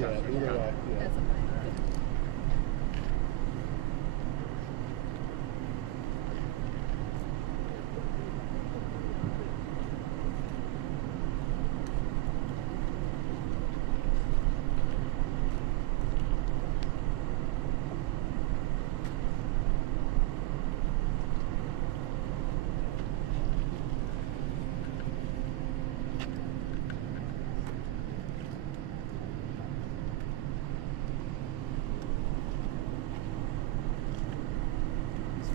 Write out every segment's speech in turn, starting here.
Yeah, touts. either way. Yeah. That's a plan.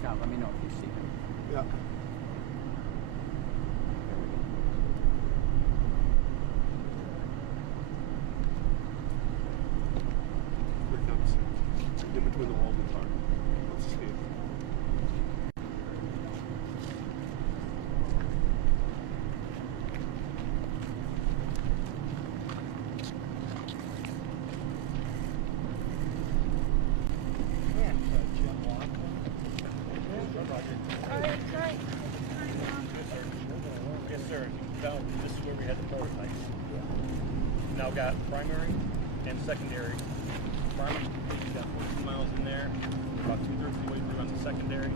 Scott, let me know if you see him. Yeah. Here it comes. In between the wall and the car. Let's see. Yes, sir. This is where we had the prototypes. Now got primary and secondary. Primary, we got 14 miles in there. We're about 2/3 of the way through on the secondary.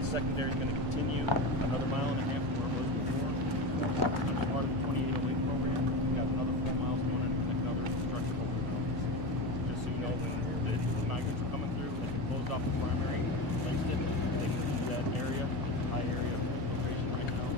The secondary is going to continue another mile and a half from where it was before. That's part of the 2808 program. We got another 4 miles going in and another structure over the mountains. Just so you know, when the migrants are coming through, they can close off the primary, placed it, they can use that area, high area of infiltration right now.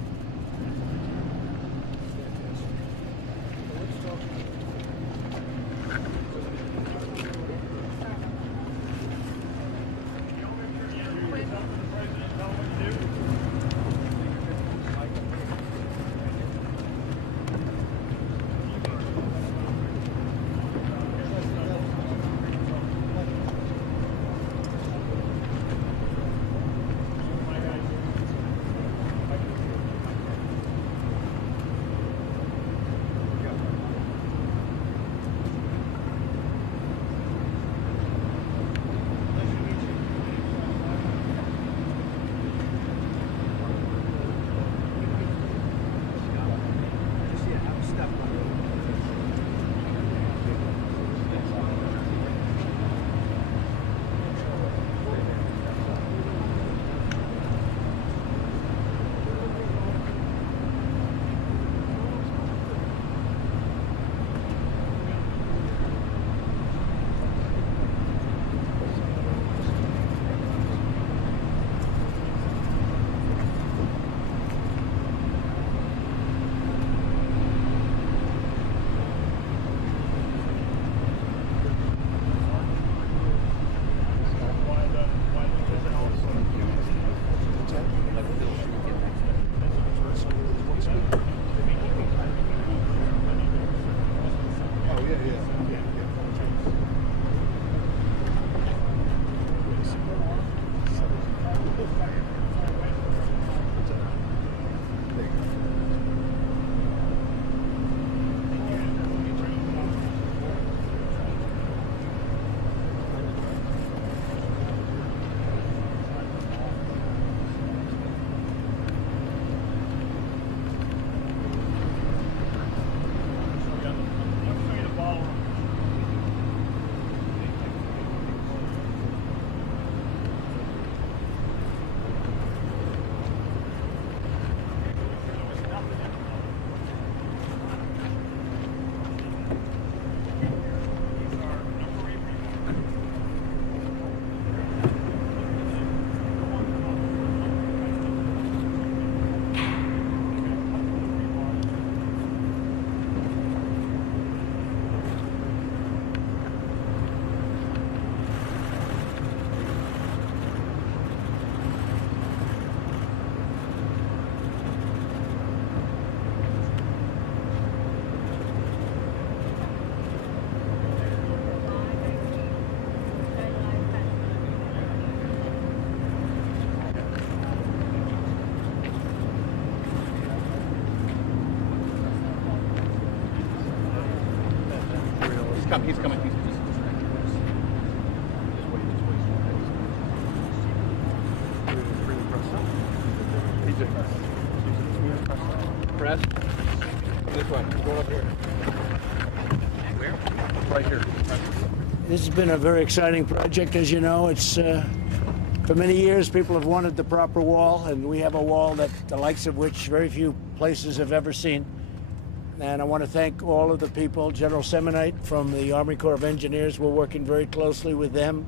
He's coming. Press. This one. Go up here. Where? right here. This has been a very exciting project, as you know. It's for many years people have wanted the proper wall, and we have a wall that the likes of which very few places have ever seen. And I want to thank all of the people, General Semonite from the Army Corps of Engineers. We're working very closely with them.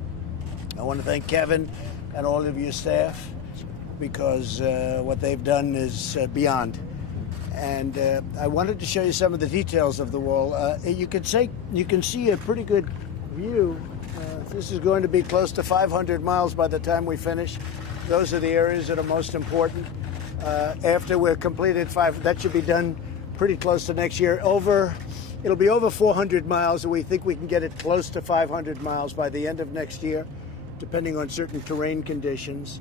I want to thank Kevin and all of your staff, because what they've done is beyond. And I wanted to show you some of the details of the wall. You can see a pretty good view. This is going to be close to 500 miles by the time we finish. Those are the areas that are most important. After we're completed that should be done pretty close to next year. It'll be over 400 miles, and we think we can get it close to 500 miles by the end of next year, depending on certain terrain conditions.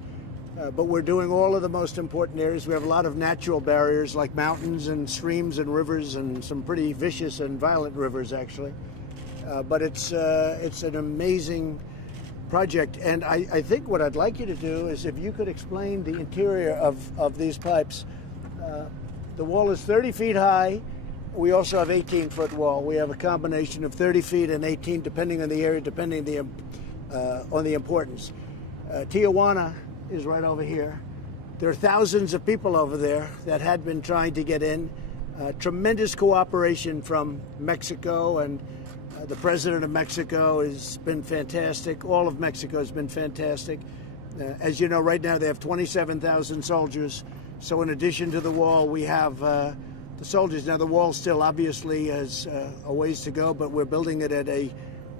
But we're doing all of the most important areas. We have a lot of natural barriers like mountains and streams and rivers, and some pretty vicious and violent rivers, actually. But it's an amazing project. And I think what I'd like you to do is if you could explain the interior of these pipes. The wall is 30 feet high. We also have 18-foot wall. We have a combination of 30 feet and 18, depending on the area, depending on the importance. Tijuana is right over here. There are thousands of people over there that had been trying to get in. Tremendous cooperation from Mexico, and the president of Mexico has been fantastic. All of Mexico has been fantastic. As you know, right now they have 27,000 soldiers. So in addition to the wall, we have the soldiers. Now the wall still obviously has a ways to go, but we're building it at a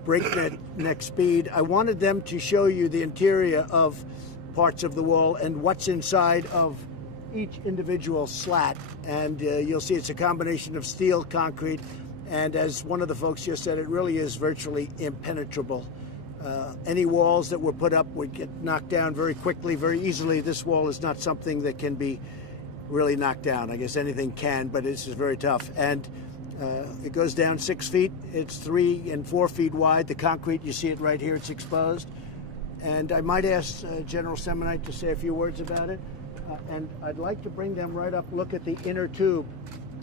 breakneck speed. I wanted them to show you the interior of parts of the wall and what's inside of each individual slat. And you'll see it's a combination of steel, concrete, and as one of the folks just said, it really is virtually impenetrable. Any walls that were put up would get knocked down very quickly, very easily. This wall is not something that can be really knocked down. I guess anything can, but this is very tough. And it goes down 6 feet. It's 3 and 4 feet wide. The concrete, you see it right here, it's exposed. And I might ask General Semonite to say a few words about it. And I'd like to bring them right up, look at the inner tube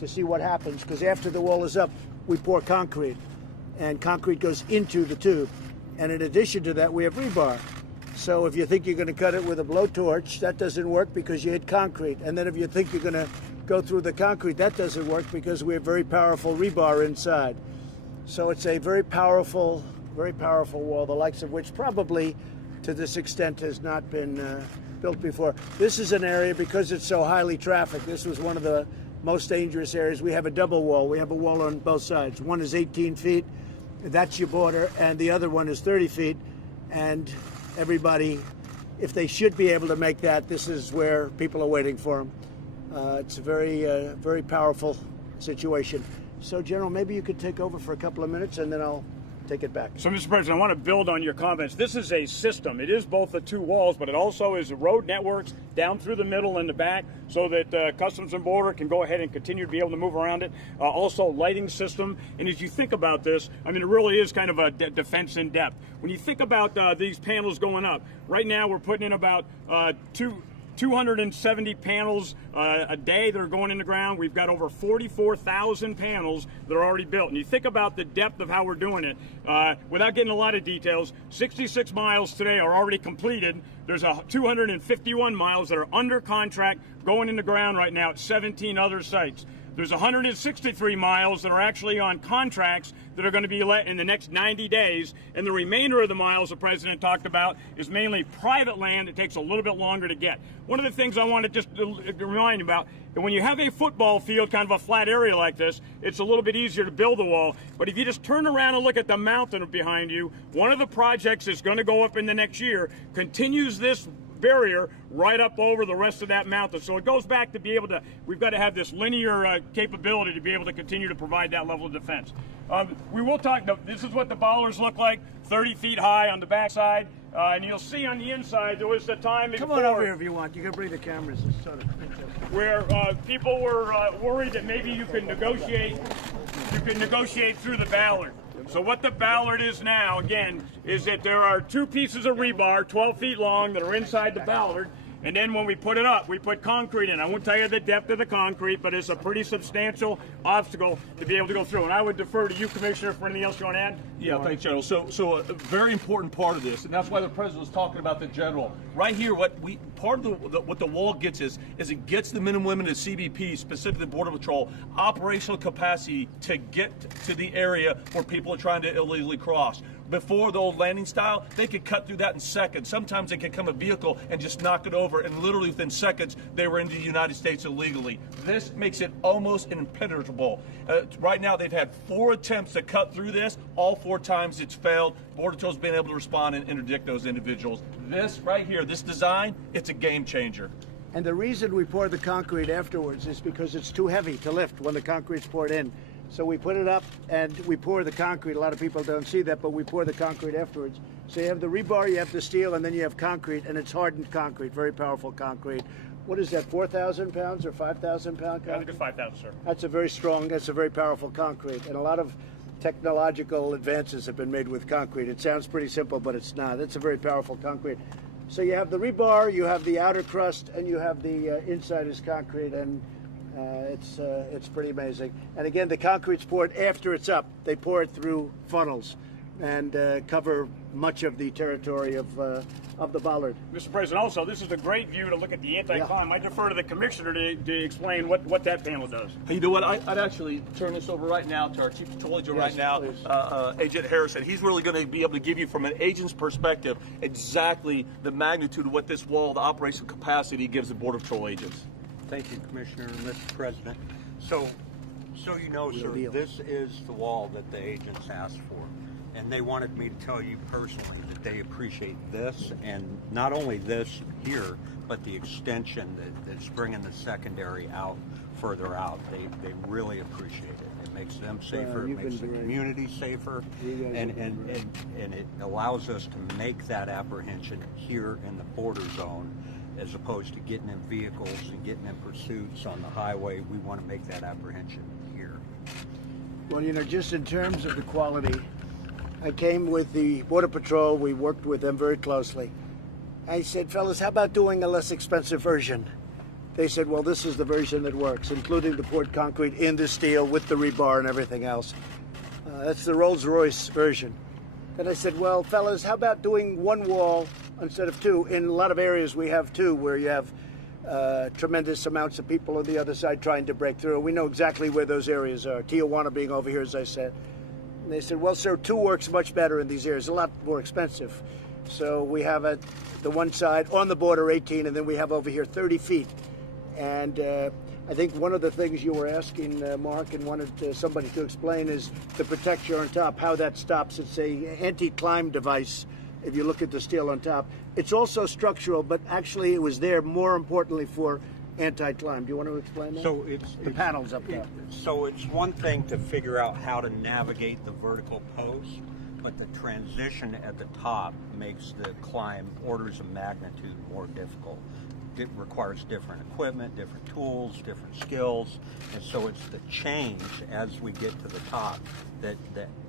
to see what happens, because after the wall is up, we pour concrete, and concrete goes into the tube. And in addition to that, we have rebar. So if you think you're going to cut it with a blowtorch, that doesn't work because you hit concrete. And then if you think you're going to go through the concrete, that doesn't work because we have very powerful rebar inside. So it's a very powerful wall, the likes of which probably to this extent has not been built before. This is an area, because it's so highly trafficked, this was one of the most dangerous areas. We have a double wall. We have a wall on both sides. One is 18 feet. That's your border, and the other one is 30 feet. And everybody, if they should be able to make that, this is where people are waiting for them. It's a very powerful situation. So, General, maybe you could take over for a couple of minutes, and then I'll take it back. So, Mr. President, I want to build on your comments. This is a system. It is both the two walls, but it also is road networks down through the middle and the back, so that Customs and Border can go ahead and continue to be able to move around it. Also, lighting system. And as you think about this, I mean, it really is kind of a defense in depth. When you think about these panels going up, right now we're putting in about 270 panels a day that are going in the ground. We've got over 44,000 panels that are already built. And you think about the depth of how we're doing it, without getting a lot of details, 66 miles today are already completed. There's 251 miles that are under contract going in the ground right now at 17 other sites. There's 163 miles that are actually on contracts that are going to be let in the next 90 days, and the remainder of the miles the President talked about is mainly private land that takes a little bit longer to get. One of the things I want to just remind you about, when you have a football field, kind of a flat area like this, it's a little bit easier to build a wall. But if you just turn around and look at the mountain behind you, one of the projects that's going to go up in the next year continues this barrier right up over the rest of that mountain. So it goes back to be able to, we've got to have this linear capability to be able to continue to provide that level of defense. We will talk, this is what the bollards look like, 30 feet high on the backside. And you'll see on the inside, there was the time before. Come on over here if you want. You can bring the cameras. Where people were worried that maybe you could negotiate through the ballard. So what the ballard is now, again, is that there are two pieces of rebar, 12 feet long, that are inside the ballard, And then when we put it up, we put concrete in. I won't tell you the depth of the concrete, but it's a pretty substantial obstacle to be able to go through. And I would defer to you, Commissioner, for anything else you want to add. Yeah, thanks, General. So a very important part of this, and that's why the President was talking about the General. Right here, what the wall gets is it gets the men and women of CBP, specifically Border Patrol, operational capacity to get to the area where people are trying to illegally cross. Before the old landing style, they could cut through that in seconds. Sometimes they could come a vehicle and just knock it over, and literally within seconds, they were into the United States illegally. This makes it almost impenetrable. Right now, they've had 4 attempts to cut through this. All 4 times it's failed. Border Patrol's been able to respond and interdict those individuals. This right here, this design, it's a game changer. And the reason we pour the concrete afterwards is because it's too heavy to lift when the concrete's poured in. So we put it up and we pour the concrete. A lot of people don't see that, but we pour the concrete afterwards. So you have the rebar, you have the steel, and then you have concrete, and it's hardened concrete, very powerful concrete. What is that, 4,000 pounds or 5,000 pound concrete? I think it's 5,000, sir. That's a very strong, that's a very powerful concrete. And a lot of technological advances have been made with concrete. It sounds pretty simple, but it's not. It's a very powerful concrete. So you have the rebar, you have the outer crust, and you have the inside is concrete, and it's pretty amazing. And again, the concrete's poured after it's up. They pour it through funnels and cover much of the territory of the bollard. Mr. President, also, this is a great view to look at the anti-climb. I defer to the Commissioner to explain what that panel does. Hey, you know what? I'd actually turn this over right now to our Chief Patrol Agent right now, Agent Harrison. He's really going to be able to give you, from an agent's perspective, exactly the magnitude of what this wall, the operational capacity, gives the Border Patrol agents. Thank you, Commissioner and Mr. President. So you know, sir, this is the wall that the agents asked for. And they wanted me to tell you personally that they appreciate this, and not only this here, but the extension that's bringing the secondary out, further out. They really appreciate it. It makes them safer, it makes the community safer, and it allows us to make that apprehension here in the border zone, as opposed to getting in vehicles and getting in pursuits on the highway. We want to make that apprehension here. Well, you know, just in terms of the quality, I came with the Border Patrol. We worked with them very closely. I said, fellas, how about doing a less expensive version? They said, well, this is the version that works, including the poured concrete in the steel with the rebar and everything else. That's the Rolls-Royce version. Then I said, well, fellas, how about doing 1 wall instead of 2? In a lot of areas, we have 2 where you have tremendous amounts of people on the other side trying to break through. We know exactly where those areas are. Tijuana being over here, as I said. And they said, well, sir, 2 works much better in these areas, a lot more expensive. So we have at the one side on the border 18, and then we have over here 30 feet. And I think one of the things you were asking, Mark, and wanted somebody to explain is the protection on top, how that stops. It's a anti-climb device. If you look at the steel on top, it's also structural, but actually it was there more importantly for anti-climb. Do you want to explain that? So it's the panels up there. So it's one thing to figure out how to navigate the vertical post, but the transition at the top makes the climb orders of magnitude more difficult. It requires different equipment, different tools, different skills, and so it's the change as we get to the top that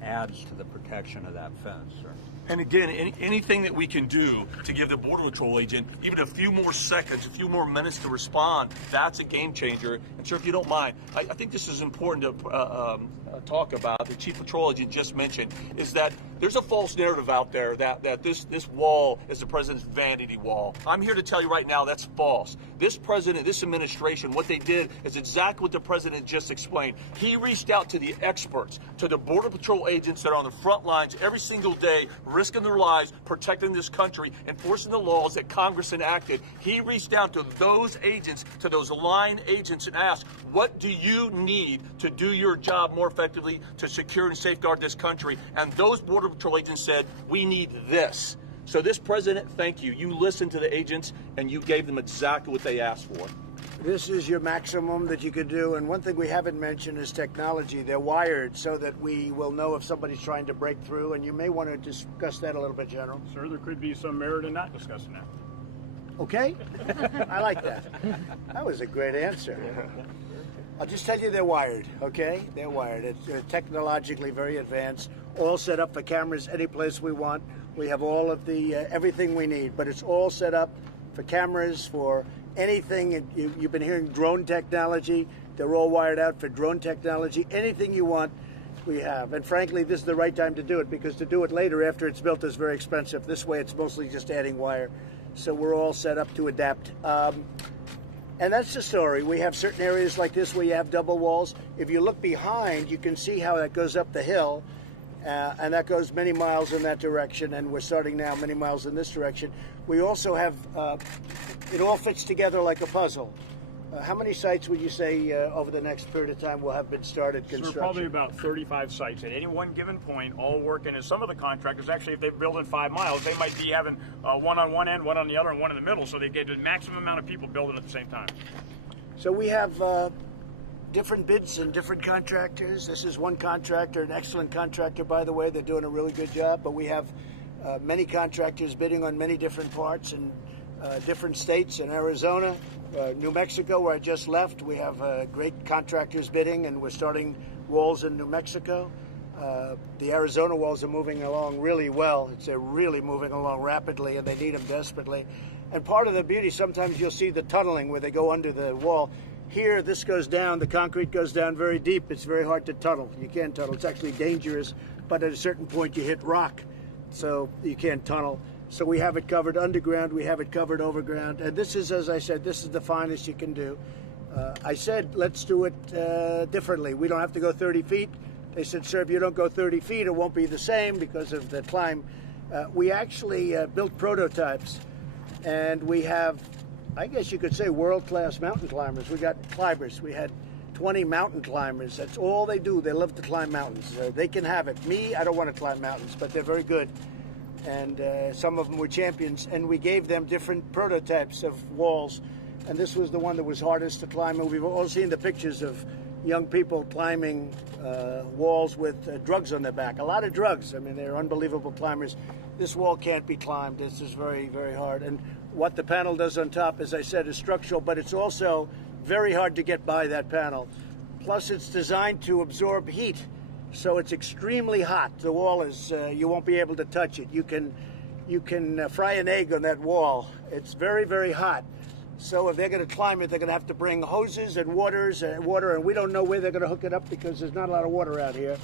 adds to the protection of that fence, sir. And again, anything that we can do to give the Border Patrol agent even a few more seconds, a few more minutes to respond, that's a game changer. And sir, if you don't mind, I think this is important to talk about, the Chief Patrol Agent just mentioned, is that there's a false narrative out there that this wall is the president's vanity wall. I'm here to tell you right now that's false. This president, this administration, what they did is exactly what the president just explained. He reached out to the experts, to the Border Patrol agents that are on the front lines every single day, risking their lives, protecting this country, enforcing the laws that Congress enacted. He reached down to those agents, to those line agents, and asked, what do you need to do your job more effectively to secure and safeguard this country? And those Border Patrol agents said, we need this. So this president, thank you. You listened to the agents and you gave them exactly what they asked for. This is your maximum that you could do. And one thing we haven't mentioned is technology. They're wired so that we will know if somebody's trying to break through. And you may want to discuss that a little bit, General. Sir, there could be some merit in not discussing that. Okay? I like that. That was a great answer. I'll just tell you they're wired, okay? They're wired. It's technologically very advanced, all set up for cameras any place we want. We have all of the everything we need, but it's all set up for cameras, for anything. You've been hearing drone technology. They're all wired out for drone technology. Anything you want, we have. And frankly, this is the right time to do it, because to do it later after it's built is very expensive. This way, it's mostly just adding wire. So we're all set up to adapt. And that's the story. We have certain areas like this where you have double walls. If you look behind, you can see how that goes up the hill. And that goes many miles in that direction. And we're starting now many miles in this direction. We also have, it all fits together like a puzzle. How many sites would you say over the next period of time will have been started construction? So probably about 35 sites at any one given point, all working. And some of the contractors, actually, if they're building 5 miles, they might be having one on one end, one on the other, and one in the middle, so they get the maximum amount of people building at the same time. So we have different bids and different contractors. This is one contractor, an excellent contractor, by the way. They're doing a really good job. But we have many contractors bidding on many different parts in different states. In Arizona, New Mexico, where I just left, we have great contractors bidding, and we're starting walls in New Mexico. The Arizona walls are moving along really well. They're really moving along rapidly, and they need them desperately. And part of the beauty, sometimes you'll see the tunneling where they go under the wall. Here, this goes down, the concrete goes down very deep. It's very hard to tunnel. You can't tunnel. It's actually dangerous, but at a certain point you hit rock, so you can't tunnel. So we have it covered underground, we have it covered overground, and this is, as I said, this is the finest you can do. I said, let's do it differently. We don't have to go 30 feet. They said, sir, if you don't go 30 feet, it won't be the same because of the climb. We actually built prototypes, and we have, I guess you could say, world-class mountain climbers. We got climbers. We had 20 mountain climbers. That's all they do. They love to climb mountains. They can have it. Me, I don't want to climb mountains, but they're very good. And some of them were champions, and we gave them different prototypes of walls. And this was the one that was hardest to climb. And we've all seen the pictures of young people climbing walls with drugs on their back. A lot of drugs. I mean, they're unbelievable climbers. This wall can't be climbed. This is very, very hard. And what the panel does on top, as I said, is structural, but it's also very hard to get by that panel. Plus, it's designed to absorb heat. So it's extremely hot. The wall is, you won't be able to touch it. You can fry an egg on that wall. It's very, very hot. So if they're going to climb it, they're going to have to bring hoses and water, and we don't know where they're going to hook it up because there's not a lot of water out here.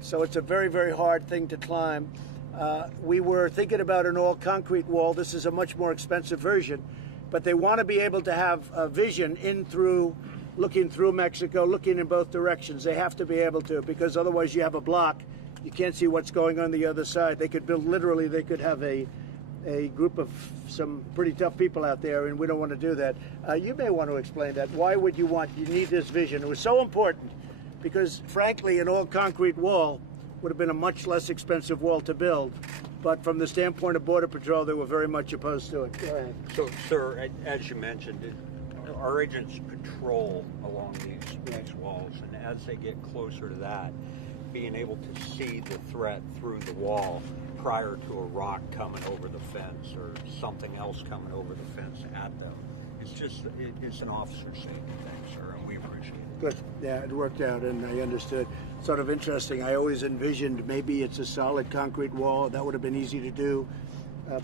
So it's a very, very hard thing to climb. We were thinking about an all-concrete wall. This is a much more expensive version, but they want to be able to have a vision in through, looking through Mexico, looking in both directions. They have to be able to, because otherwise you have a block. You can't see what's going on the other side. They could build, literally, they could have a group of some pretty tough people out there, and we don't want to do that. You may want to explain that. Why would you need this vision? It was so important because, frankly, an all-concrete wall would have been a much less expensive wall to build. But from the standpoint of Border Patrol, they were very much opposed to it. Go ahead. So, sir, as you mentioned, our agents patrol along these walls, and as they get closer to that, being able to see the threat through the wall prior to a rock coming over the fence or something else coming over the fence at them, it's an officer safety thing, sir, and we appreciate it. Good. Yeah, it worked out, and I understood. Sort of interesting. I always envisioned maybe it's a solid concrete wall. That would have been easy to do.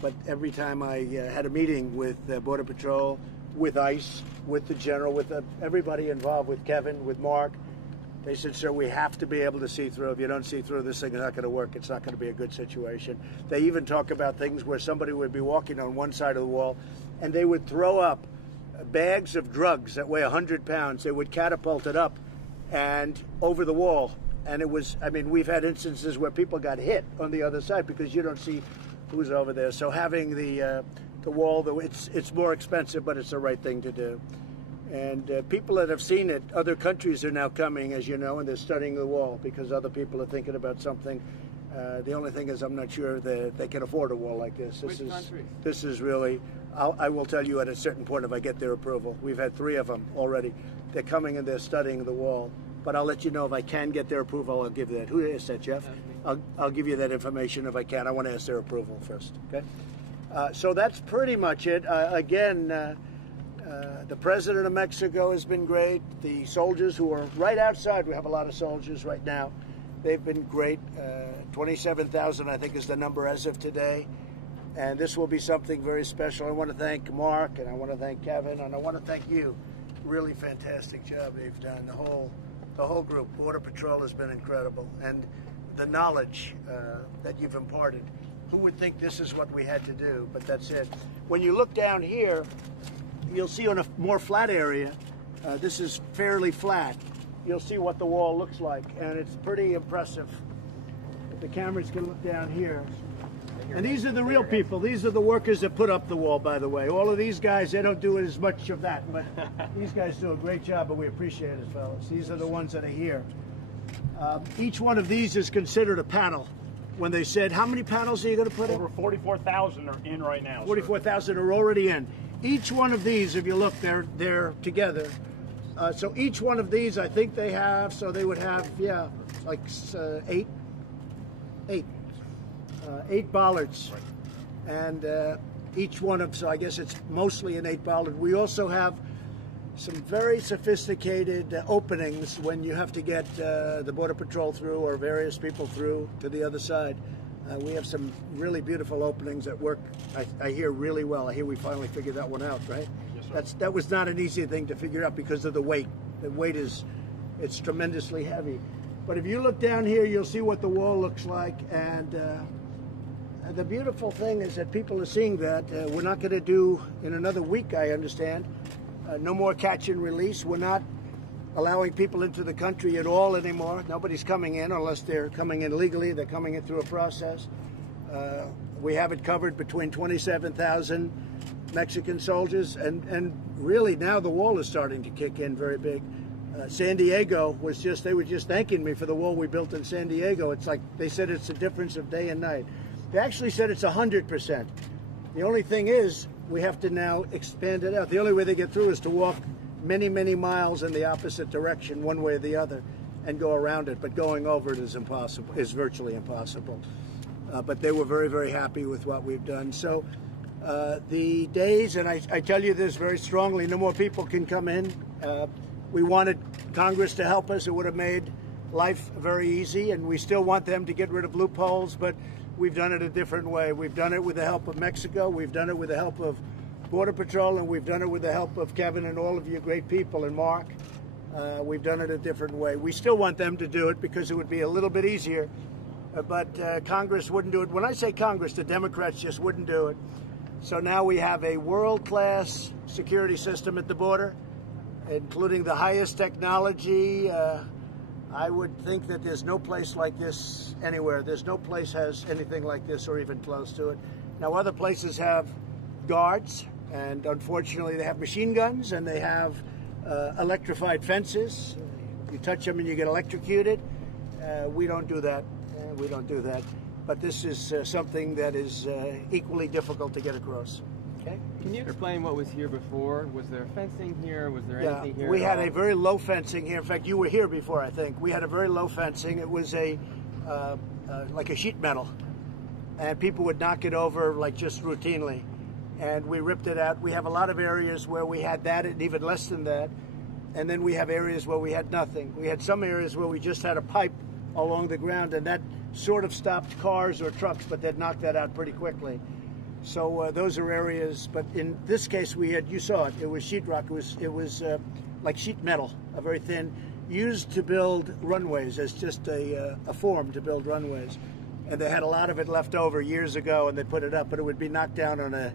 But every time I had a meeting with Border Patrol, with ICE, with the general, with everybody involved, with Kevin, with Mark, they said, sir, we have to be able to see through. If you don't see through, this thing is not going to work. It's not going to be a good situation. They even talk about things where somebody would be walking on one side of the wall, and they would throw up bags of drugs that weigh 100 pounds. They would catapult it up and over the wall. And it was, I mean, we've had instances where people got hit on the other side because you don't see who's over there. So having the wall, it's more expensive, but it's the right thing to do. And people that have seen it, other countries are now coming, as you know, and they're studying the wall because other people are thinking about something. The only thing is, I'm not sure that they can afford a wall like this. This is really, I will tell you at a certain point if I get their approval. We've had 3 of them already. They're coming and they're studying the wall. But I'll let you know if I can get their approval. I'll give that. Who is that, Jeff? I'll give you that information if I can. I want to ask their approval first. Okay. So that's pretty much it. Again, the president of Mexico has been great. The soldiers who are right outside, we have a lot of soldiers right now. They've been great. 27,000, I think, is the number as of today. And this will be something very special. I want to thank Mark, and I want to thank Kevin, and I want to thank you. Really fantastic job they've done. The whole group. Border Patrol has been incredible, and the knowledge that you've imparted. Who would think this is what we had to do? But that's it. When you look down here, you'll see on a more flat area. This is fairly flat. You'll see what the wall looks like, and it's pretty impressive. If the cameras can look down here. And these are the real people. These are the workers that put up the wall, by the way. All of these guys, they don't do as much of that, but these guys do a great job, but we appreciate it, fellas. These are the ones that are here. Each one of these is considered a panel. When they said, how many panels are you going to put in? Over 44,000 are in right now. 44,000 are already in. Each one of these, if you look, they're together. So each one of these, I think they have, so they would have, yeah, like eight bollards. Right. And each one of, so I guess it's mostly an 8-bollard. We also have some very sophisticated openings when you have to get the Border Patrol through or various people through to the other side. We have some really beautiful openings that work, I hear, really well. I hear we finally figured that one out, right? Yes, sir. That was not an easy thing to figure out because of the weight. The weight it's tremendously heavy. But if you look down here, you'll see what the wall looks like. And the beautiful thing is that people are seeing that. We're not going to do, in another week, I understand, no more catch and release. We're not allowing people into the country at all anymore. Nobody's coming in unless they're coming in legally. They're coming in through a process. We have it covered between 27,000 Mexican soldiers, and really now the wall is starting to kick in very big. San Diego they were just thanking me for the wall we built in San Diego. It's like they said it's a difference of day and night. They actually said it's 100%. The only thing is we have to now expand it out. The only way they get through is to walk many, many miles in the opposite direction, one way or the other, and go around it. But going over it is impossible, is virtually impossible. But they were very, very happy with what we've done. So the days, and I tell you this very strongly, no more people can come in. We wanted Congress to help us. It would have made life very easy, and we still want them to get rid of loopholes, but we've done it a different way. We've done it with the help of Mexico. We've done it with the help of Border Patrol, and we've done it with the help of Kevin and all of you great people, and Mark. We've done it a different way. We still want them to do it because it would be a little bit easier, but Congress wouldn't do it. When I say Congress, the Democrats just wouldn't do it. So now we have a world-class security system at the border, including the highest technology. I would think that there's no place like this anywhere. There's no place has anything like this or even close to it. Now, other places have guards, and unfortunately they have machine guns, and they have electrified fences. You touch them and you get electrocuted. We don't do that. We don't do that. But this is something that is equally difficult to get across. Okay? Can you explain what was here before? Was there fencing here? Was there anything here? We had a very low fencing here. In fact, you were here before, I think. We had a very low fencing. It was like a sheet metal, and people would knock it over like just routinely. And we ripped it out. We have a lot of areas where we had that and even less than that. And then we have areas where we had nothing. We had some areas where we just had a pipe along the ground, and that sort of stopped cars or trucks, but they'd knocked that out pretty quickly. So those are areas, but in this case we had, you saw it, it was sheetrock. It was like sheet metal, a very thin, used to build runways as just a form to build runways. And they had a lot of it left over years ago, and they put it up, but it would be knocked down on a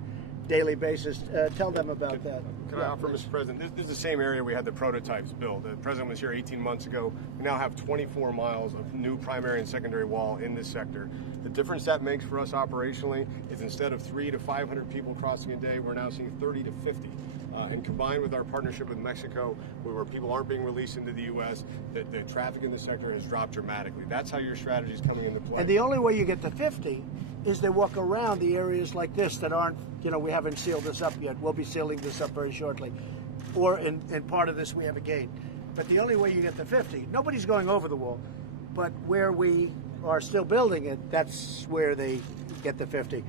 daily basis. Tell them about that. Can I offer, Mr. President? This is the same area we had the prototypes built. The President was here 18 months ago. We now have 24 miles of new primary and secondary wall in this sector. The difference that makes for us operationally is instead of 300 to 500 people crossing a day, we're now seeing 30 to 50. And combined with our partnership with Mexico, where people aren't being released into the U.S., the traffic in the sector has dropped dramatically. That's how your strategy is coming into play. And the only way you get to 50 is they walk around the areas like this that aren't, we haven't sealed this up yet. We'll be sealing this up very shortly. Or in part of this, we have a gate. But the only way you get to 50, nobody's going over the wall. But where we are still building it, that's where they get to 50.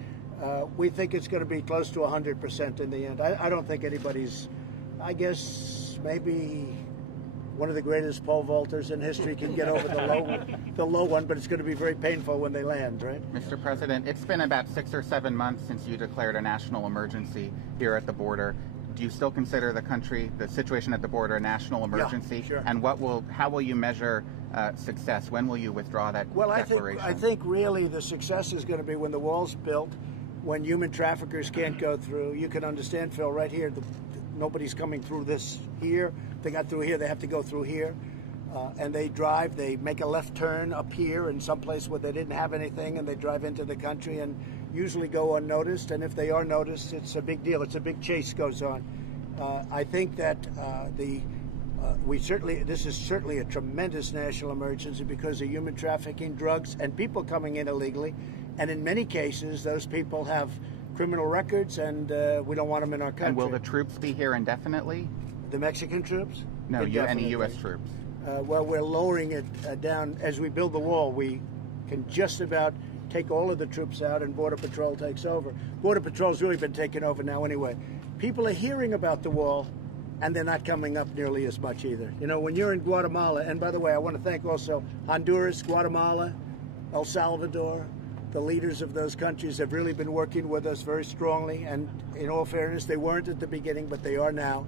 We think it's going to be close to 100% in the end. I don't think anybody's, I guess maybe one of the greatest pole vaulters in history can get over the low one, but it's going to be very painful when they land, right? Mr. President, it's been about 6 or 7 months since you declared a national emergency here at the border. Do you still consider the situation at the border a national emergency? Yeah, sure. And how will you measure success? When will you withdraw that declaration? I think really the success is going to be when the wall's built, when human traffickers can't go through. You can understand, Phil, right here, nobody's coming through this here. They got through here, they have to go through here. And they drive, they make a left turn up here in some place where they didn't have anything, and they drive into the country and usually go unnoticed. And if they are noticed, it's a big deal. It's a big chase goes on. I think that this is certainly a tremendous national emergency because of human trafficking, drugs, and people coming in illegally. And in many cases, those people have criminal records, and we don't want them in our country. And will the troops be here indefinitely? The Mexican troops? No, any U.S. troops. Well, we're lowering it down. As we build the wall, we can just about take all of the troops out and Border Patrol takes over. Border Patrol's really been taken over now anyway. People are hearing about the wall, and they're not coming up nearly as much either. You know, when you're in Guatemala, and by the way, I want to thank also Honduras, Guatemala, El Salvador. The leaders of those countries have really been working with us very strongly, and in all fairness, they weren't at the beginning, but they are now.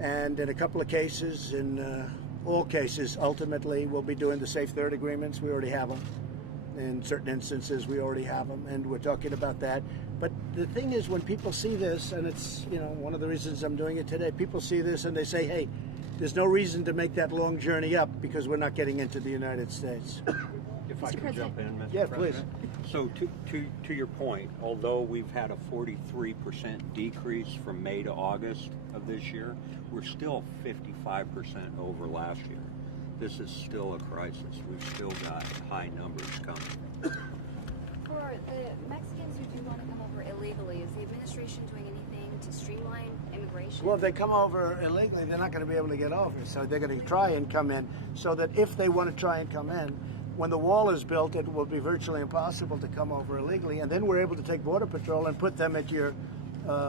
And in a couple of cases, in all cases, ultimately, we'll be doing the Safe Third agreements. We already have them. In certain instances, we already have them, and we're talking about that. But the thing is, when people see this, and it's, you know, one of the reasons I'm doing it today, people see this and they say, hey, there's no reason to make that long journey up because we're not getting into the United States. If I can jump in, Mr. Yeah, President. Please. So to your point, although we've had a 43% decrease from May to August of this year, we're still 55% over last year. This is still a crisis. We've still got high numbers coming. For the Mexicans who do want to come over illegally, is the administration doing anything to streamline immigration? Well, if they come over illegally, they're not going to be able to get over. So they're going to try and come in so that if they want to try and come in, when the wall is built, it will be virtually impossible to come over illegally. And then we're able to take Border Patrol and put them at your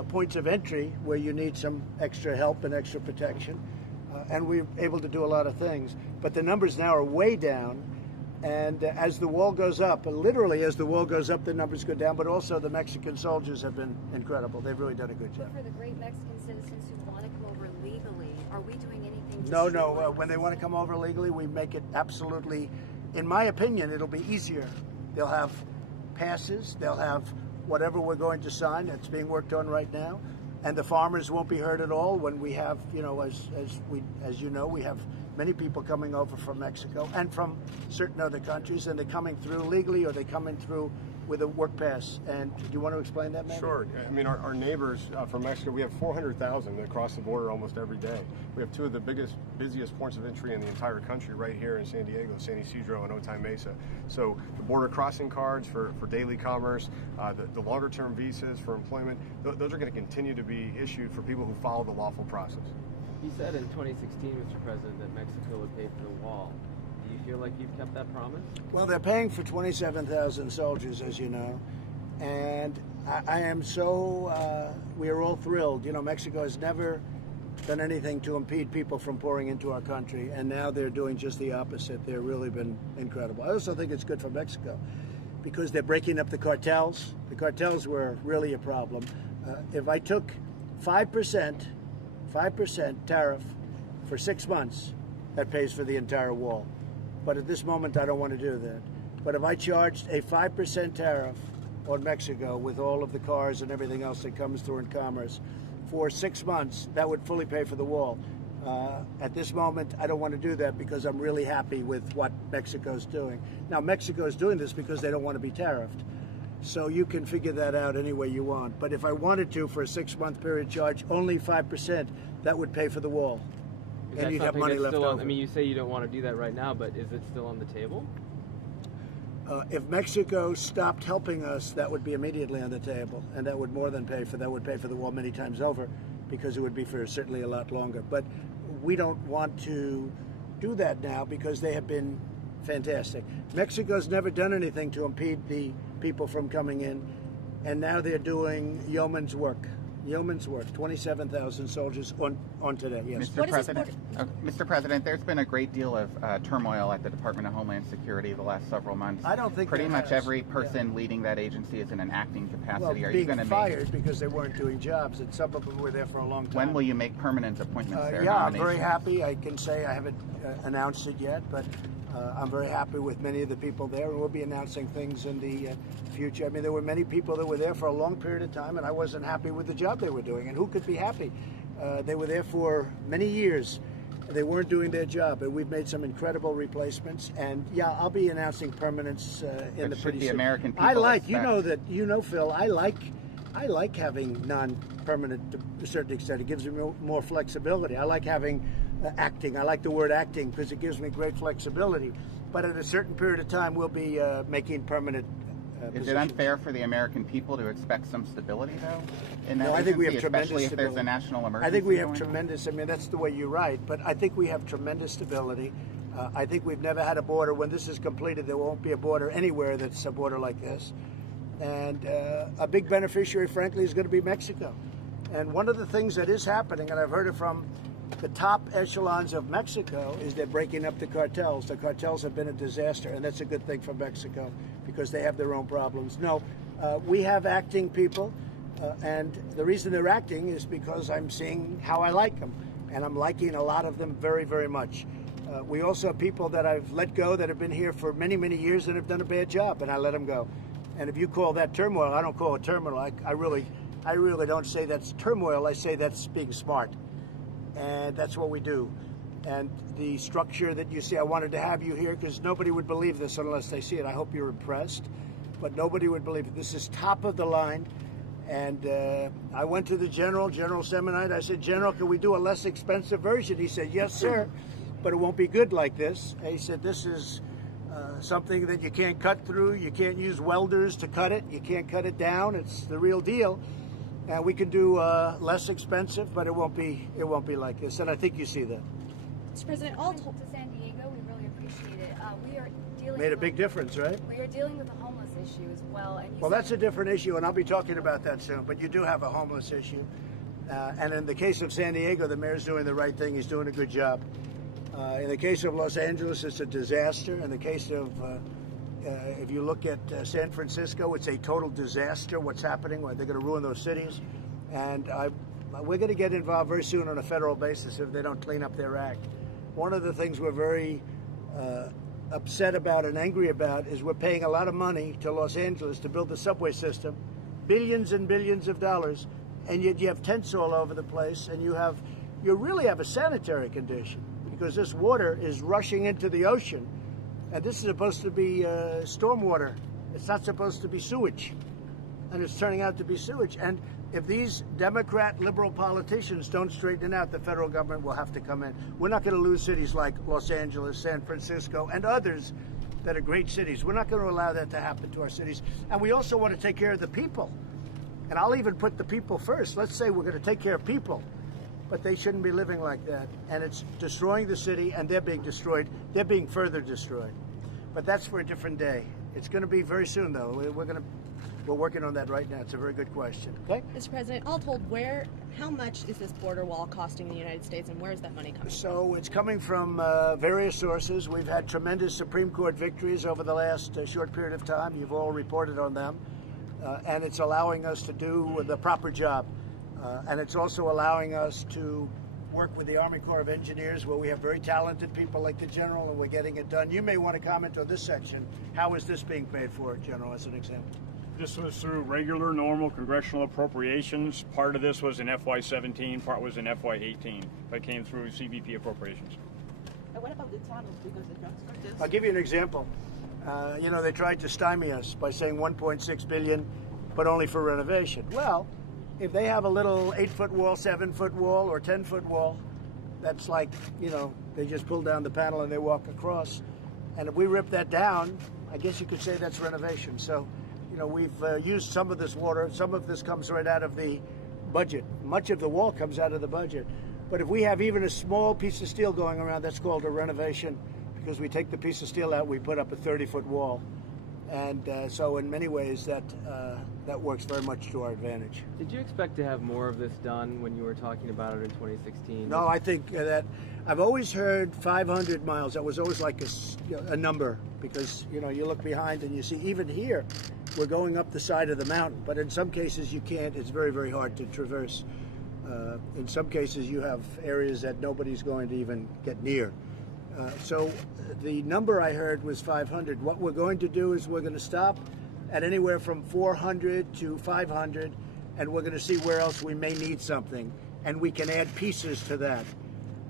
points of entry where you need some extra help and extra protection. And we're able to do a lot of things. But the numbers now are way down. And as the wall goes up, literally as the wall goes up, the numbers go down. But also the Mexican soldiers have been incredible. They've really done a good job. But for the great Mexican citizens who want to come over legally, are we doing anything to No. When they want to come over legally, we make it absolutely, in my opinion, it'll be easier. They'll have passes. They'll have whatever we're going to sign. That's being worked on right now. And the farmers won't be hurt at all when we have, you know, as you know, we have many people coming over from Mexico and from certain other countries, and they're coming through legally or they're coming through with a work pass. And do you want to explain that, Matt? Sure. I mean, our neighbors from Mexico, we have 400,000 that cross the border almost every day. We have two of the busiest points of entry in the entire country right here in San Diego, San Isidro and Otay Mesa. So the border crossing cards for daily commerce, the longer term visas for employment, those are going to continue to be issued for people who follow the lawful process. You said in 2016, Mr. President, that Mexico would pay for the wall. Do you feel like you've kept that promise? Well, they're paying for 27,000 soldiers, as you know, and I am so, we are all thrilled. You know, Mexico has never done anything to impede people from pouring into our country, and now they're doing just the opposite. They've really been incredible. I also think it's good for Mexico because they're breaking up the cartels. The cartels were really a problem. If I took 5% tariff for 6 months, that pays for the entire wall. But at this moment, I don't want to do that. But if I charged a 5% tariff on Mexico with all of the cars and everything else that comes through in commerce for 6 months, that would fully pay for the wall. At this moment, I don't want to do that because I'm really happy with what Mexico's doing. Now, Mexico's doing this because they don't want to be tariffed. So you can figure that out any way you want. But if I wanted to, for a 6-month period, charge only 5%, that would pay for the wall. And you'd have money left over. I mean, you say you don't want to do that right now, but is it still on the table? If Mexico stopped helping us, that would be immediately on the table, and that would more than pay for that. Would pay for the wall many times over, because it would be for certainly a lot longer. But we don't want to do that now because they have been fantastic. Mexico's never done anything to impede the people from coming in, and now they're doing yeoman's work. yeoman's work. 27,000 soldiers on today. Yes. Mr. President, there's been a great deal of turmoil at the Department of Homeland Security the last several months. I don't think pretty much every person leading that agency is in an acting capacity. Well, Are you going to fired because they weren't doing jobs, and some of them were there for a long time. When will you make permanent appointments there? Yeah, I'm very happy. I can say I haven't announced it yet, but I'm very happy with many of the people there, and we'll be announcing things in the future. I mean, there were many people that were there for a long period of time, and I wasn't happy with the job they were doing. And who could be happy? They were there for many years. They weren't doing their job, and we've made some incredible replacements. And yeah, I'll be announcing permanence in the pretty soon. American people I like, Phil. I like having non-permanent to a certain extent. It gives me more flexibility. I like having acting. I like the word acting because it gives me great flexibility. But at a certain period of time, we'll be making permanent Is it unfair for the American people to expect some stability, though, in that No, I think we have agency, tremendous especially if stability. there's a national emergency? I think we have going on? tremendous, I mean, that's the way you write, but I think we have tremendous stability. I think we've never had a border. When this is completed, there won't be a border anywhere that's a border like this. And a big beneficiary, frankly, is going to be Mexico. And one of the things that is happening, and I've heard it from the top echelons of Mexico, is they're breaking up the cartels. The cartels have been a disaster, and that's a good thing for Mexico because they have their own problems. No, we have acting people, and the reason they're acting is because I'm seeing how I like them, and I'm liking a lot of them very, very much. We also have people that I've let go that have been here for many, many years and have done a bad job, and I let them go. And if you call that turmoil, I don't call it turmoil. I really don't say that's turmoil. I say that's being smart. And that's what we do. And the structure that you see, I wanted to have you here because nobody would believe this unless they see it. I hope you're impressed, but nobody would believe it. This is top of the line. And I went to the General Semonite. I said, General, can we do a less expensive version? He said, yes, sir, but it won't be good like this. And he said, this is something that you can't cut through. You can't use welders to cut it. You can't cut it down. It's the real deal. And we can do less expensive, but it won't be like this. And I think you see that. Mr. President, all to San Diego, we really appreciate it. We are dealing Made a big difference, right? We are dealing with a homeless issue as well. And Well, that's a different issue, and I'll be talking about that soon. But you do have a homeless issue. And in the case of San Diego, the mayor's doing the right thing. He's doing a good job. In the case of Los Angeles, it's a disaster. In the case of if you look at San Francisco, it's a total disaster what's happening. They're going to ruin those cities. And we're going to get involved very soon on a federal basis if they don't clean up their act. One of the things we're very upset about and angry about is we're paying a lot of money to Los Angeles to build the subway system, billions and billions of dollars, and yet you have tents all over the place, and you really have a sanitary condition because this water is rushing into the ocean. And this is supposed to be stormwater. It's not supposed to be sewage. And it's turning out to be sewage. And if these Democrat liberal politicians don't straighten it out, the federal government will have to come in. We're not going to lose cities like Los Angeles, San Francisco, and others that are great cities. We're not going to allow that to happen to our cities. And we also want to take care of the people. And I'll even put the people first. Let's say we're going to take care of people. But they shouldn't be living like that. And it's destroying the city, and they're being destroyed. They're being further destroyed. But that's for a different day. It's going to be very soon, though. We're working on that right now. It's a very good question. Okay? Mr. President, all told, how much is this border wall costing the United States, and where is that money coming from? So it's coming from various sources. We've had tremendous Supreme Court victories over the last short period of time. You've all reported on them. And it's allowing us to do the proper job. And it's also allowing us to work with the Army Corps of Engineers, where we have very talented people like the General, and we're getting it done. You may want to comment on this section. How is this being paid for, General, as an example? This was through regular, normal congressional appropriations. Part of this was in FY17, part was in FY18, but came through CBP appropriations. And what about the tunnels? Because the trucks are just... I'll give you an example. They tried to stymie us by saying $1.6 billion, but only for renovation. Well, if they have a little 8-foot wall, 7-foot wall, or 10-foot wall, that's like, they just pull down the panel and they walk across. And if we rip that down, I guess you could say that's renovation. So, we've used some of this water. Some of this comes right out of the budget. Much of the wall comes out of the budget. But if we have even a small piece of steel going around, that's called a renovation, because we take the piece of steel out, we put up a 30-foot wall. And so in many ways that works very much to our advantage. Did you expect to have more of this done when you were talking about it in 2016? No, I think that I've always heard 500 miles. That was always like a number, because you look behind and you see even here we're going up the side of the mountain, but in some cases you can't. It's very, very hard to traverse. In some cases you have areas that nobody's going to even get near. So the number I heard was 500. What we're going to do is we're going to stop at anywhere from 400 to 500, and we're going to see where else we may need something, and we can add pieces to that.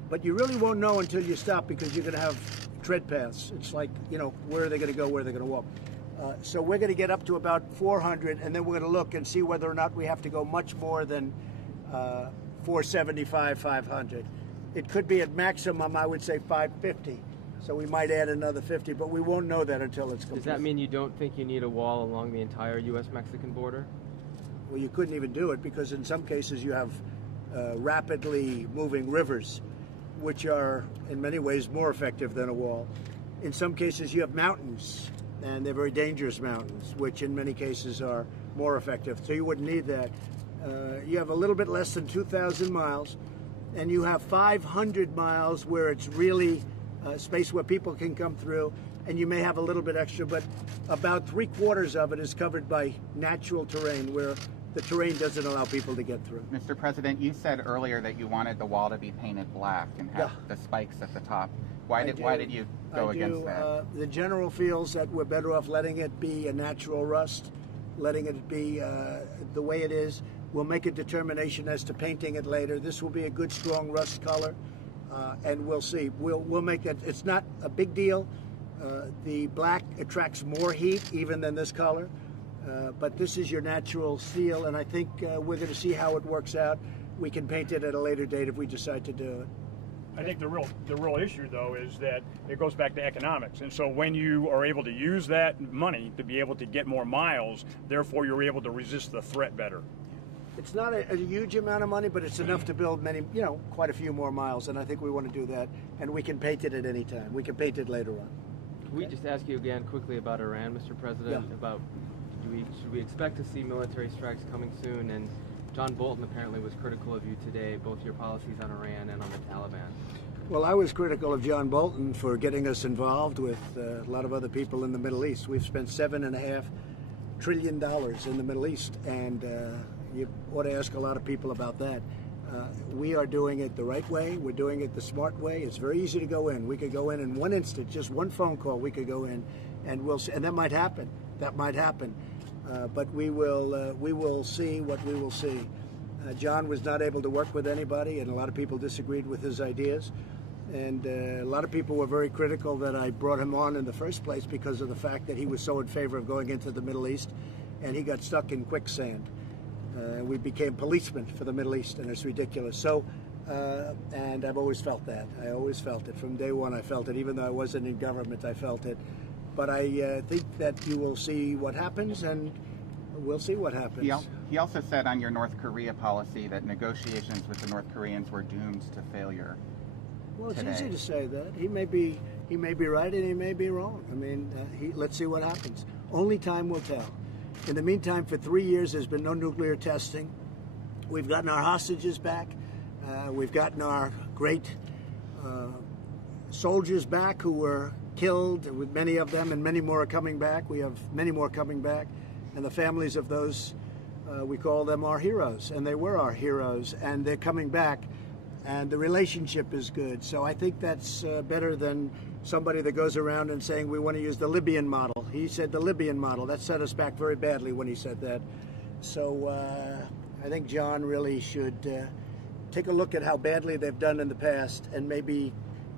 But you really won't know until you stop, because you're going to have tread paths. It's like, where are they going to go, where are they going to walk? So we're going to get up to about 400, and then we're going to look and see whether or not we have to go much more than 475, 500. It could be at maximum, I would say 550. So we might add another 50, but we won't know that until it's complete. Does that mean you don't think you need a wall along the entire U.S.-Mexican border? Well, you couldn't even do it, because in some cases you have rapidly moving rivers, which are in many ways more effective than a wall. In some cases you have mountains, and they're very dangerous mountains, which in many cases are more effective. So you wouldn't need that. You have a little bit less than 2,000 miles, and you have 500 miles where it's really space where people can come through, and you may have a little bit extra, but about 3/4 of it is covered by natural terrain, where the terrain doesn't allow people to get through. Mr. President, you said earlier that you wanted the wall to be painted black and have the spikes at the top. Why did you go against that? The general feels that we're better off letting it be a natural rust, letting it be the way it is. We'll make a determination as to painting it later. This will be a good, strong rust color, and we'll see. We'll make it. It's not a big deal. The black attracts more heat even than this color, but this is your natural steel, and I think we're going to see how it works out. We can paint it at a later date if we decide to do it. I think the real issue, though, is that it goes back to economics. And so when you are able to use that money to be able to get more miles, therefore you're able to resist the threat better. It's not a huge amount of money, but it's enough to build quite a few more miles, and I think we want to do that. And we can paint it at any time. We can paint it later on. Can we just ask you again quickly about Iran, Mr. President? Yeah. About should we expect to see military strikes coming soon? And John Bolton apparently was critical of you today, both your policies on Iran and on the Taliban. Well, I was critical of John Bolton for getting us involved with a lot of other people in the Middle East. We've spent $7.5 trillion in the Middle East, and you ought to ask a lot of people about that. We are doing it the right way. We're doing it the smart way. It's very easy to go in. We could go in one instant, just one phone call. We could go in, and we'll see. And that might happen. That might happen. But we will see what we will see. John was not able to work with anybody, and a lot of people disagreed with his ideas. And a lot of people were very critical that I brought him on in the first place because of the fact that he was so in favor of going into the Middle East, and he got stuck in quicksand. We became policemen for the Middle East, and it's ridiculous. So, and I've always felt that. I always felt it. From day one I felt it. Even though I wasn't in government, I felt it. But I think that you will see what happens, and we'll see what happens. He also said on your North Korea policy that negotiations with the North Koreans were doomed to failure. Well, it's today. easy to say that. He may be right and he may be wrong. I mean, let's see what happens. Only time will tell. In the meantime, for 3 years, there's been no nuclear testing. We've gotten our hostages back. We've gotten our great soldiers back who were killed, with many of them, and many more are coming back. We have many more coming back. And the families of those, we call them our heroes. And they were our heroes, and they're coming back. And the relationship is good. So I think that's better than somebody that goes around and saying we want to use the Libyan model. He said the Libyan model. That set us back very badly when he said that. So I think John really should take a look at how badly they've done in the past, and maybe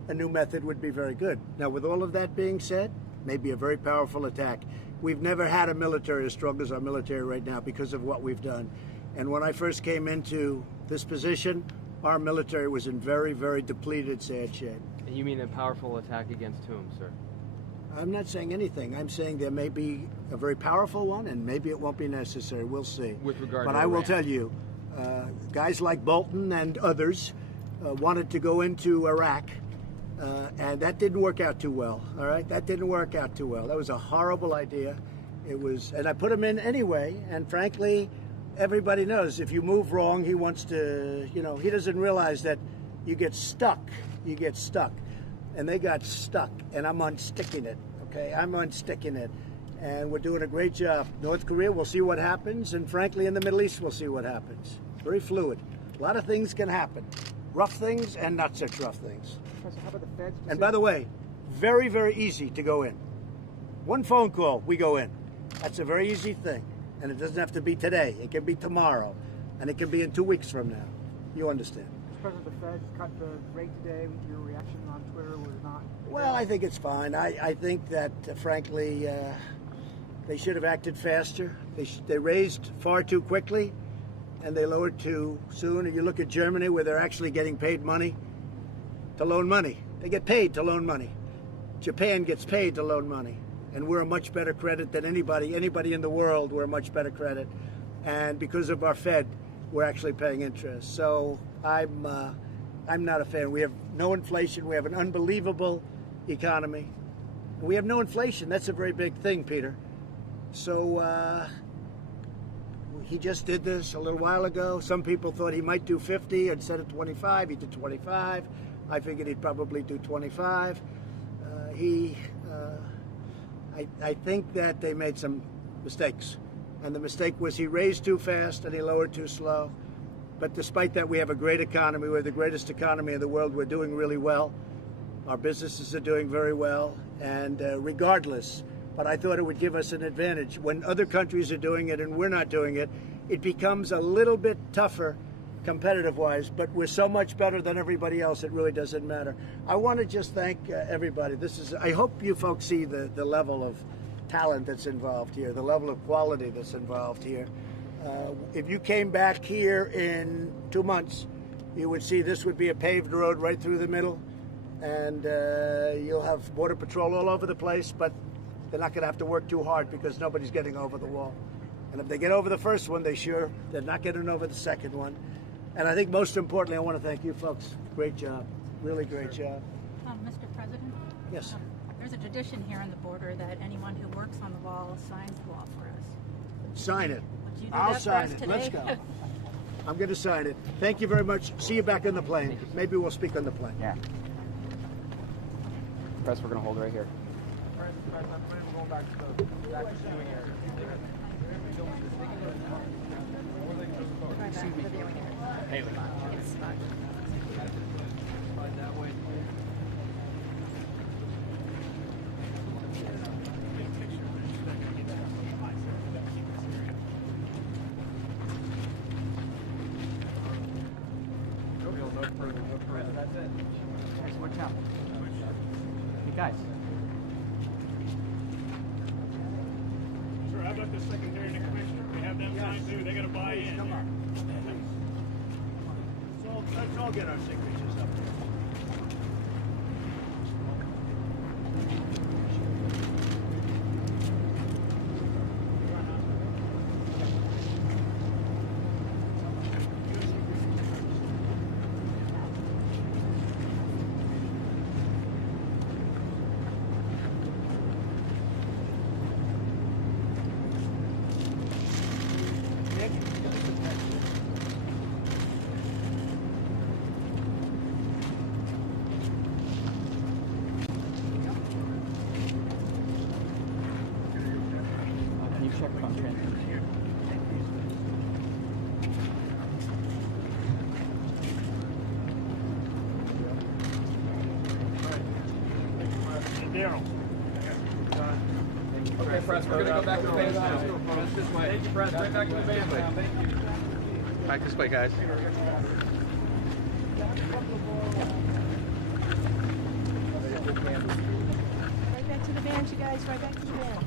a new method would be very good. Now, with all of that being said, maybe a very powerful attack. We've never had a military as strong as our military right now because of what we've done. And when I first came into this position, our military was in very, very depleted, sad shape. And you mean a powerful attack against whom, sir? I'm not saying anything. I'm saying there may be a very powerful one, and maybe it won't be necessary. We'll see. With regard but to I will Iran. tell you, guys like Bolton and others wanted to go into Iraq, and that didn't work out too well. All right, that didn't work out too well. That was a horrible idea. It was, and I put him in anyway. And frankly, everybody knows if you move wrong, he wants to, he doesn't realize that you get stuck. You get stuck. And they got stuck, and I'm unsticking it, okay? I'm unsticking it. And we're doing a great job. North Korea, we'll see what happens. And frankly, in the Middle East, we'll see what happens. Very fluid. A lot of things can happen. Rough things and not such rough things. How about the feds? And by the way, very, very easy to go in. One phone call, we go in. That's a very easy thing. And it doesn't have to be today. It can be tomorrow. And it can be in 2 weeks from now. You understand. Mr. President, the feds cut the rate today. Your reaction on Twitter was not... Well, I think it's fine. I think that, frankly, they should have acted faster. They raised far too quickly, and they lowered too soon. And you look at Germany, where they're actually getting paid money to loan money. They get paid to loan money. Japan gets paid to loan money. And we're a much better credit than anybody in the world. We're a much better credit. And because of our Fed, we're actually paying interest. So I'm not a fan. We have no inflation. We have an unbelievable economy. We have no inflation. That's a very big thing, Peter. So he just did this a little while ago. Some people thought he might do 50 instead of 25. He did 25. I figured he'd probably do 25. I think that they made some mistakes. And the mistake was he raised too fast and he lowered too slow. But despite that, we have a great economy. We're the greatest economy in the world. We're doing really well. Our businesses are doing very well. And regardless, but I thought it would give us an advantage. When other countries are doing it and we're not doing it, it becomes a little bit tougher competitive-wise, but we're so much better than everybody else, it really doesn't matter. I want to just thank everybody. I hope you folks see the level of talent that's involved here, the level of quality that's involved here. If you came back here in 2 months, you would see this would be a paved road right through the middle, and you'll have Border Patrol all over the place, but they're not going to have to work too hard because nobody's getting over the wall. And if they get over the first one, they're not getting over the second one. And I think most importantly, I want to thank you folks. Great job. Really great job. Mr. President? Yes. There's a tradition here on the border that anyone who works on the wall signs the wall for us. Sign it. Would you do I'll that sign for us it. today? Let's go. I'm going to sign it. Thank you very much. See you back on the plane. Maybe we'll speak on the plane. Yeah. Press, we're going to hold right here. We're going back to the viewing area. Haley. That's it. Guys, watch out. Hey, guys. Sure, how about the secretary and the commissioner? We have them sign too. They got to buy in. Come on. Let's all get our signatures up there. Check on transfer here. Daryl. Okay, Press, we're going to go back to the band now. Press this way. Thank you, Press. Right back to the band now. Thank you. Back this way, guys. Right back to the van, you guys. Right back to the van.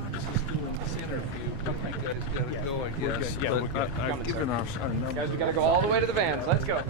You guys gotta go, I guess. Yeah, we're good. I've given our Guys, we got to go all the way to the vans. Let's go.